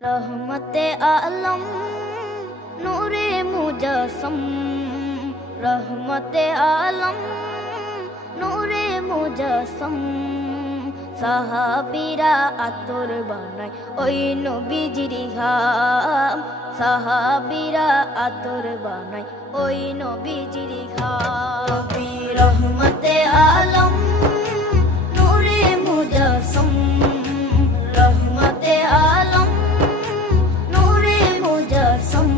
रहमते आलम नूरे मुजस्सम, रहमते आलम नूरे मुजस्सम। সাহাবীরা আতর বানায় ওই নবীজির ঘাম, সাহাবীরা আতর বানায় ওই নবীজির ঘাম। নবী রহমতে আলম নূরে মুজস্সম, রহমতে আলম নূরে মুজস্সম।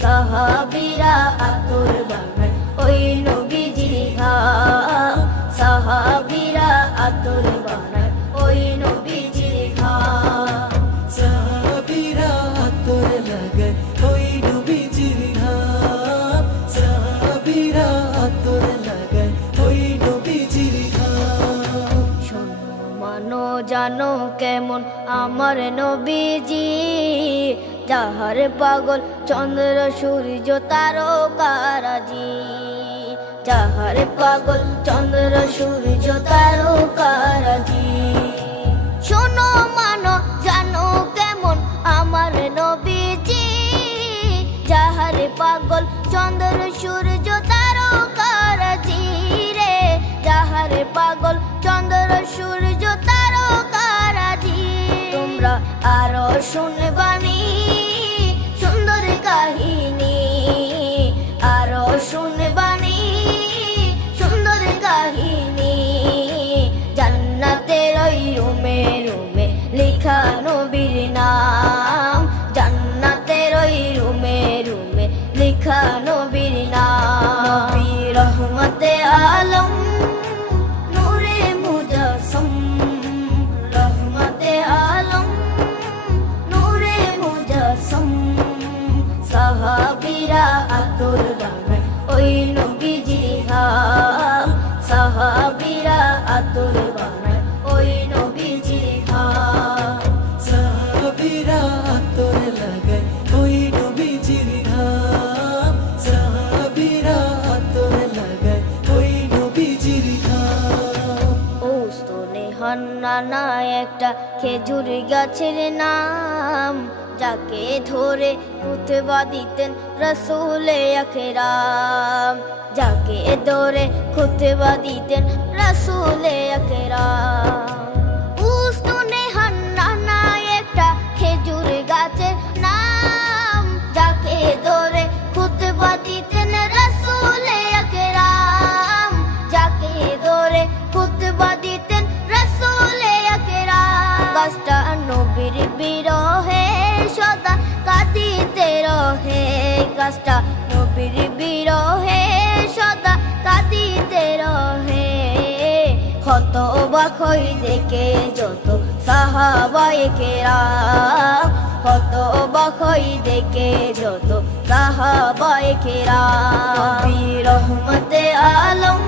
সাহাবীরা আতর বানায় ওই নবীজির ঘাম, সাহাবীরা আতর বানায় ওই নবীজির ঘাম। সাহাবীরা আতর লাগায় ওই নবীজির ঘাম, সাহাবীরা আতর লাগায় ওই নবীজির ঘাম। শোনো মানো জানো কেমন আমার নবীজি, যাহার পাগল চন্দ্র সূর্য তারকারাজি, যাহার পাগল চন্দ্র সূর্য তারকারাজি। শোনো মানো জানো কেমন আমার নবীজি, যাহার পাগল চন্দ্র সূর্য তারকারাজি রে, যাহার পাগল চন্দ্র সূর্য তারকারাজি। তোমরা আরো শুনবানি সুন্দর কাহিনী, আরো শুনবানি সুন্দর কাহিনী। জান্নাতের ওই রুমে রুমে লেখা নবীর নাম, জান্নাতের ওই রুমে রুমে লেখা নবীর নাম। নবী রহমতে আলম নূরে মুজস্সম, রহমতে আলম নূরে মুজস্সম। সাহাবীরা আতর বানায় ওই নবীজির ঘাম, সাহাবীরা আতর বানায় ওই নবীজির ঘাম। সাহাবীরা আতর লাগায় ওই নবীজির ঘাম, সাহাবীরা আতর লাগায় ওই নবীজির ঘাম। ওস্তনে হান্নানা একটা খেজুর গাছের নাম, যাকে ধরে খুতবা দিতেন রাসূলে আকরাম, যাকে ধরে খুতবা দিতেন রাসূলে আকরাম। উস্তনে হান্নানা একটা খেজুর গাছের নাম, যাকে ধরে খুতবা দিতেন রাসূলে আকরাম, যাকে ধরে খুতবা দিতেন রাসূলে আকরাম। গাছটা নবীর বিরহে সদা কাঁদিতে রহে, গাছটা নবীর বিরহে সদা কাঁদিতে রহে। হতবাক হই দেখে যত সাহাবায়ে কেরাম, হতবাক হই দেখে যত সাহাবায়ে কেরাম। নবী রহমতে আলম